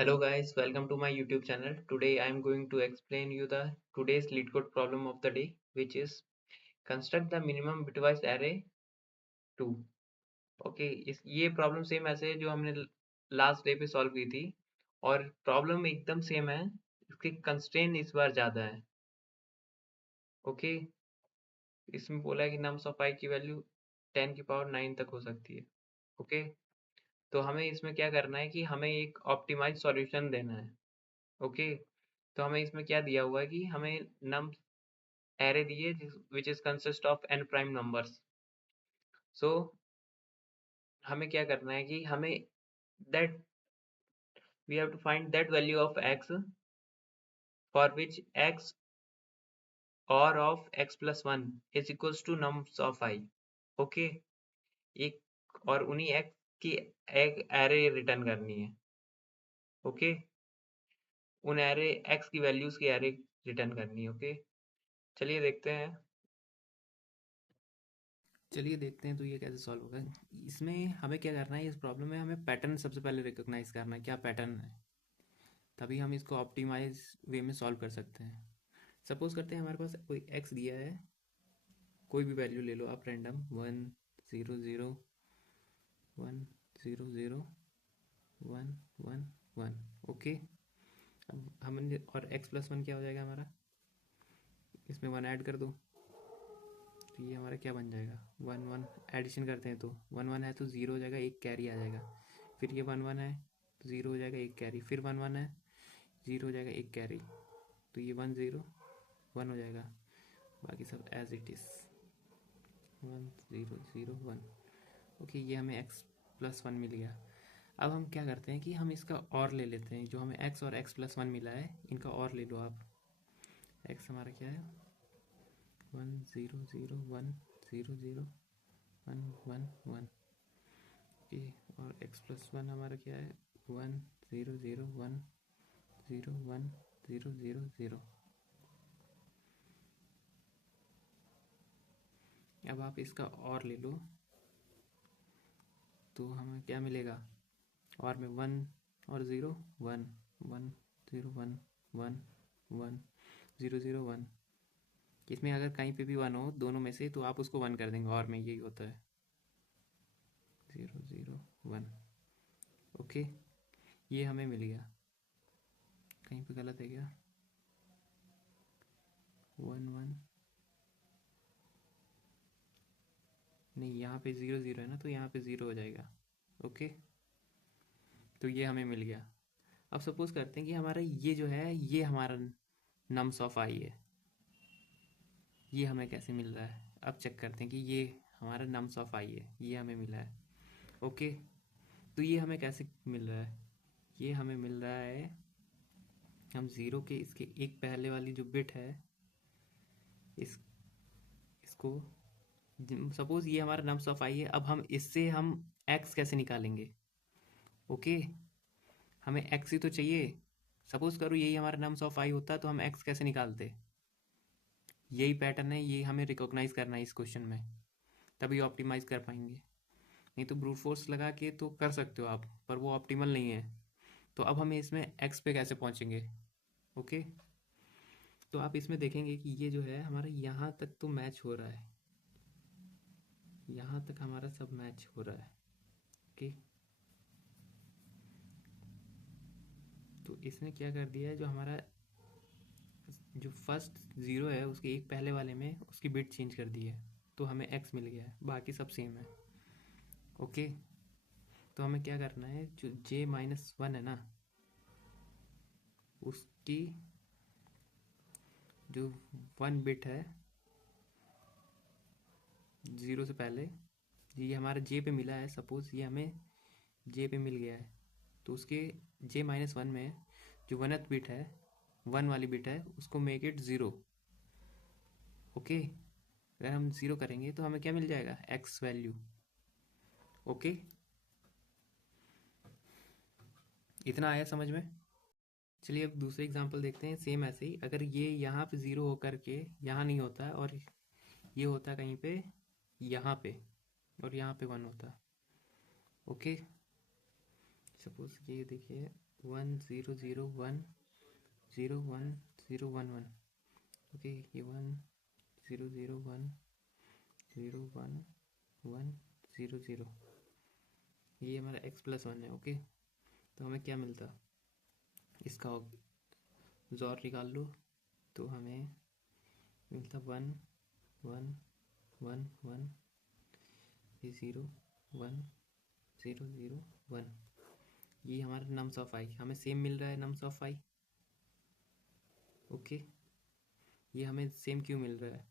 Hello guys, welcome to my YouTube channel. Today I am going to explain you the today's lead code problem of the day, which is construct the minimum bitwise array 2. Okay ये problem same ऐसे है जो हमने last day पे solve की थी और problem एकदम सेम है, इसके कंस्ट्रेंट इस बार ज़्यादा है। ओके इसमें बोला है कि नम्स ऑफ आई की वैल्यू 10 की पावर 9 तक हो सकती है। ओके तो हमें इसमें क्या करना है कि हमें एक ऑप्टिमाइज सॉल्यूशन देना है। ओके तो हमें इसमें क्या दिया हुआ है कि हमें नम array दिए which is consist of n prime numbers. So हमें क्या करना है कि हमें that we have to find that value of x for which x or of x plus 1 is equals to nums of I. Okay एक और उन्हीं x की एक array रिटर्न करनी है। ओके उन array x की वैल्यूज की array रिटर्न करनी है। ओके चलिए देखते हैं। तो ये कैसे सॉल्व होगा। इसमें हमें क्या करना है, इस प्रॉब्लम में हमें पैटर्न सबसे पहले रिकॉग्नाइज करना है, क्या पैटर्न है, तभी हम इसको ऑप्टिमाइज वे में सॉल्व कर सकते हैं। सपोज करते हैं हमारे पास कोई एक्स दिया है, कोई भी वैल्यू ले लो आप रैंडम 1 0 0 1 0 0 1 1 1। ओके अब हमने और एक्स प्लस 1 क्या हो जाएगा हमारा, इसमें 1 ऐड कर दो तो ये हमारा क्या बन जाएगा, 1 1 एडिशन करते हैं तो 1 1 है तो 0 हो जाएगा, एक कैरी आ जाएगा। फिर ये 1 1 है तो 0 हो जाएगा, एक कैरी, फिर 1 1 है 0 हो जाएगा, एक कैरी, तो ये 1 0 1 हो जाएगा। बाकी सब एज इट इज़ 1 0 0 1। ओके ये हमें x प्लस 1 मिल गया। अब हम क्या करते हैं कि हम इसका और ले लेते हैं, जो हमें x और x प्लस 1 मिला है इनका और ले लो आप। x हमारा क्या है 1 0 0 1 0 0 1 1 1। ओके और x प्लस 1 हमारा क्या है 1 0 0 1 0 1 0 0 0। अब आप इसका और ले लो तो हमें क्या मिलेगा, और में 1 और 0 1 1 0 1 1 1 इसमें अगर कहीं पे भी 1 हो दोनों में से तो आप उसको 1 कर देंगे, और में यही होता है 0 0 1। ओके ये हमें मिल गया। कहीं पे गलत है क्या, 1 1 नहीं, यहाँ पे 0 0 है ना, तो यहाँ पे 0 हो जाएगा। ओके तो ये हमें मिल गया। अब सपोज करते हैं कि हमारा ये जो है ये हमारा नम्स ऑफ आई है, ये हमें कैसे मिल रहा है। अब चेक करते हैं कि ये हमारा नम्स ऑफ आई है, ये हमें मिला है। ओके तो ये हमें कैसे मिल रहा है, ये हमें मिल रहा है, हम ज़ीरो के इसके एक पहले वाली जो बिट है इस इसको, सपोज ये हमारा नम्स ऑफ आई है। अब हम इससे हम एक्स कैसे निकालेंगे। ओके हमें एक्स ही तो चाहिए। सपोज करो यही हमारा नम्स ऑफ आई होता तो हम एक्स कैसे निकालते। यही पैटर्न है, ये हमें रिकॉग्नाइज करना है इस क्वेश्चन में, तभी ऑप्टिमाइज कर पाएंगे। नहीं तो ब्रूट फोर्स लगा के तो कर सकते हो आप, पर वो ऑप्टिमल नहीं है। तो अब हमें इसमें एक्स पे कैसे पहुंचेंगे। ओके तो आप इसमें देखेंगे कि ये जो है हमारा यहाँ तक तो मैच हो रहा है, यहाँ तक हमारा सब मैच हो रहा है। ओके तो इसने क्या कर दिया है, जो हमारा जो फर्स्ट ज़ीरो है उसके एक पहले वाले में उसकी बिट चेंज कर दी है, तो हमें एक्स मिल गया है, बाकी सब सेम है। ओके तो हमें क्या करना है, जो j-1 है ना उसकी जो 1 बिट है ज़ीरो से पहले, ये हमारा जे पे मिला है, सपोज ये हमें जे पे मिल गया है, तो उसके j-1 में जो 1th बिट है, 1 वाली बिट है, उसको मेक इट 0। ओके अगर हम 0 करेंगे तो हमें क्या मिल जाएगा, एक्स वैल्यू। ओके इतना आया समझ में। चलिए अब दूसरे एग्जांपल देखते हैं, सेम ऐसे ही अगर ये यहाँ पे 0 होकर के यहाँ नहीं होता है और ये होता कहीं पे यहाँ पे और यहाँ पे 1 होता। ओके सपोज ये देखिए 1 0 0 1 0 1 0 1 1। ओके, ये 1 0 0 1 0 1 1 0 0, ये हमारा x+1 है। ओके, तो हमें क्या मिलता, इसका ज़ोर निकाल लो तो हमें मिलता 1 1 1 1, ये 0 1 0 0 1। ये हमारा नम्स ऑफ आई हमें सेम मिल रहा है, नम्स ऑफ आई। ओके, ये हमें सेम क्यों मिल रहा है,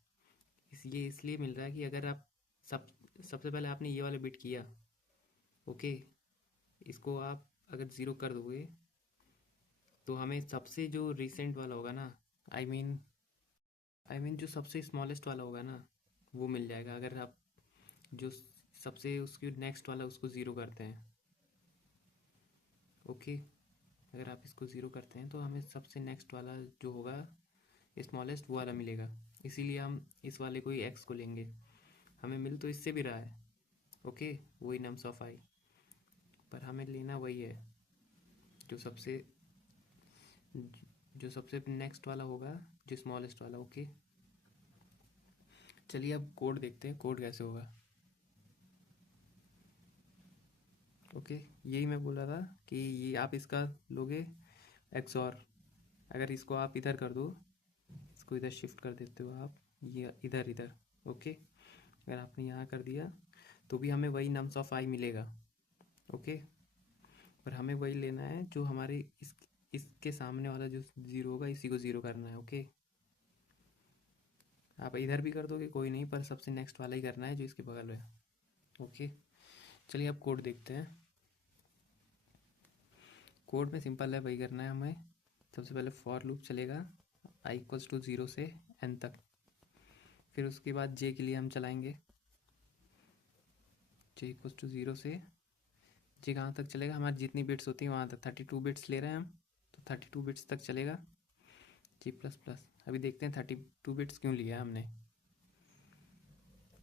ये इसलिए मिल रहा है कि अगर आप सब सबसे पहले आपने ये वाला बिट किया, ओके, इसको आप अगर ज़ीरो कर दोगे तो हमें सबसे जो रिसेंट वाला होगा ना, आई मीन जो सबसे स्मॉलेस्ट वाला होगा ना, वो मिल जाएगा। अगर आप जो सबसे उसकी नेक्स्ट वाला उसको ज़ीरो करते हैं, ओके, अगर आप इसको ज़ीरो करते हैं तो हमें सबसे नेक्स्ट वाला जो होगा स्मॉलेस्ट वो वाला मिलेगा। इसीलिए हम इस वाले को ही एक्स को लेंगे। हमें मिल तो इससे भी रहा है, ओके, वही नम्स ऑफ आई, पर हमें लेना वही है जो सबसे नेक्स्ट वाला होगा, जो स्मॉलेस्ट वाला। ओके, चलिए अब कोड देखते हैं, कोड कैसे होगा। ओके, यही मैं बोल रहा था कि ये आप इसका लोगे एक्सॉर, अगर इसको आप इधर कर दो, इसको इधर शिफ्ट कर देते हो आप, ये इधर इधर, ओके, अगर आपने यहाँ कर दिया तो भी हमें वही नम्स ऑफ आई मिलेगा। ओके, पर हमें वही लेना है जो हमारे इसके सामने वाला जो ज़ीरो होगा, इसी को ज़ीरो करना है। ओके, आप इधर भी कर दोगे कोई नहीं, पर सबसे नेक्स्ट वाला ही करना है जो इसके बगल में। ओके, चलिए अब कोड देखते हैं। कोड में सिंपल है, वही करना है हमें। सबसे पहले फॉर लूप चलेगा i=0 से n तक, फिर उसके बाद j के लिए हम चलाएंगे j=0 से j कहाँ तक चलेगा, हमारी जितनी बिट्स होती हैं वहाँ तक। 32 बिट्स ले रहे हैं हम, तो 32 बिट्स तक चलेगा j++। अभी देखते हैं 32 बिट्स क्यों लिया है हमने।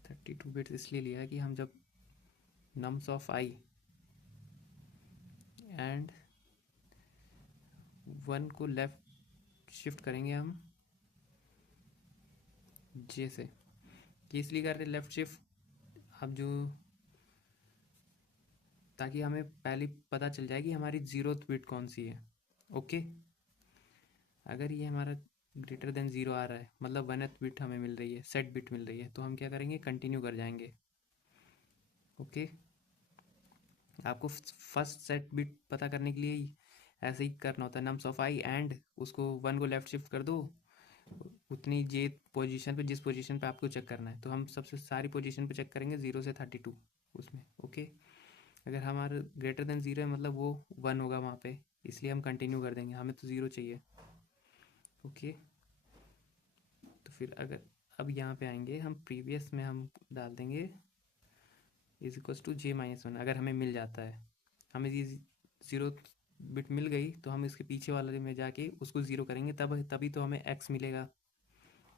32 बिट्स इसलिए लिया है कि हम जब नम्स ऑफ आई एंड 1 को लेफ्ट शिफ्ट करेंगे हम जे से। ये इसलिए कर रहे लेफ्ट शिफ्ट, अब जो ताकि हमें पहले पता चल जाए कि हमारी ज़ीरोथ बिट कौन सी है। ओके, अगर ये हमारा ग्रेटर देन ज़ीरो आ रहा है, मतलब 1th बिट हमें मिल रही है, सेट बिट मिल रही है, तो हम क्या करेंगे, कंटिन्यू कर जाएंगे। ओके, आपको फर्स्ट सेट बिट पता करने के लिए ऐसे ही करना होता है, नम्स ऑफ आई एंड उसको 1 को लेफ्ट शिफ्ट कर दो उतनी जे पोजीशन पे, जिस पोजीशन पे आपको चेक करना है। तो हम सबसे सारी पोजीशन पे चेक करेंगे 0 से 32 उसमें। ओके, अगर हमारा ग्रेटर देन ज़ीरो है मतलब वो 1 होगा वहाँ पे, इसलिए हम कंटिन्यू कर देंगे, हमें तो 0 चाहिए। ओके, तो फिर अगर अब यहाँ पे आएंगे हम, प्रीवियस में हम डाल देंगे =j-1। अगर हमें मिल जाता है, हमें ये 0 बिट मिल गई, तो हम इसके पीछे वाले में जाके उसको ज़ीरो करेंगे, तभी तो हमें x मिलेगा।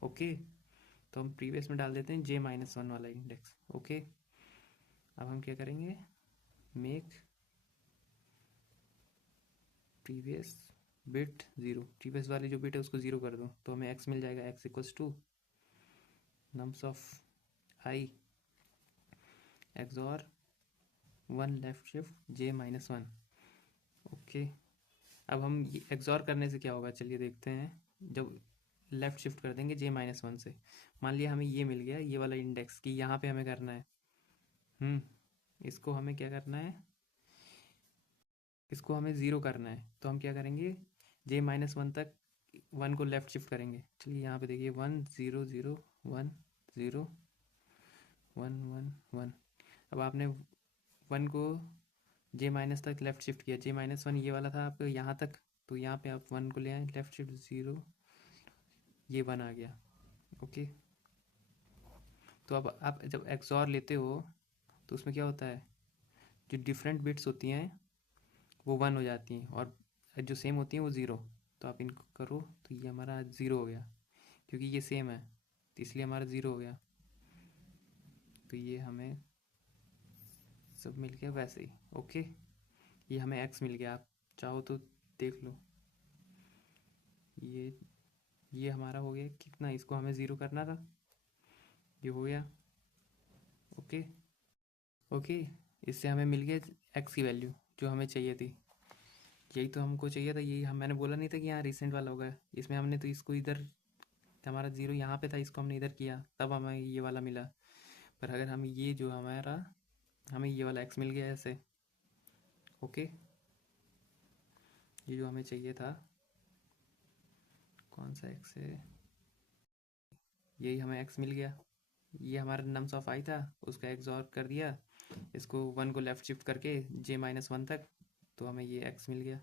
ओके, तो हम प्रीवियस में डाल देते हैं j-1 वाला इंडेक्स। ओके, अब हम क्या करेंगे, मेक प्रीवियस बिट 0, प्रीवियस वाली जो बिट है उसको 0 कर दो, तो हमें x मिल जाएगा। x nums of I XOR 1 left shift j-1। Okay, अब हम ये XOR करने से क्या होगा, चलिए देखते हैं। जब लेफ्ट शिफ्ट कर देंगे j-1 से, मान लिया हमें ये मिल गया, ये वाला इंडेक्स कि यहाँ पे हमें करना है, इसको हमें क्या करना है, इसको हमें ज़ीरो करना है। तो हम क्या करेंगे, j-1 तक 1 को लेफ्ट शिफ्ट करेंगे। चलिए यहाँ पे देखिए 1 0 0 1 0 1 1 1। अब आपने 1 को j- तक लेफ्ट शिफ्ट किया, j-1 ये वाला था आपका यहाँ तक, तो यहाँ पे आप 1 को ले आए लेफ्ट शिफ्ट 0, ये 1 आ गया। ओके, तो अब आप जब XOR लेते हो तो उसमें क्या होता है, जो डिफरेंट बिट्स होती हैं वो 1 हो जाती हैं, और जो सेम होती हैं वो 0। तो आप इनको करो तो ये हमारा 0 हो गया, क्योंकि ये सेम है तो इसलिए हमारा 0 हो गया। तो ये हमें सब मिल गया वैसे ही। ओके, ये हमें x मिल गया। आप चाहो तो देख लो, ये ये हमारा हो गया कितना, इसको हमें ज़ीरो करना था, ये हो गया। ओके ओके, इससे हमें मिल गया एक्स की वैल्यू जो हमें चाहिए थी। यही तो हमको चाहिए था, यही हम, मैंने बोला नहीं था कि यहाँ रिसेंट वाला होगा, इसमें हमने तो इसको इधर, हमारा ज़ीरो यहाँ पे था, इसको हमने इधर किया तब हमें ये वाला मिला। पर अगर हम ये जो हमारा, हमें ये वाला एक्स मिल गया ऐसे। ओके, ये जो हमें चाहिए था, कौन सा एक्स है, यही हमें एक्स मिल गया। ये हमारा नम्स ऑफ आई था, उसका एक्सॉर्ब कर दिया, इसको वन को लेफ्ट शिफ्ट करके j-1 तक, तो हमें ये एक्स मिल गया।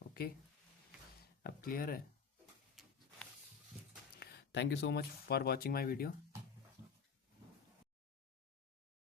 ओके, अब क्लियर है। Thank you so much for watching my video.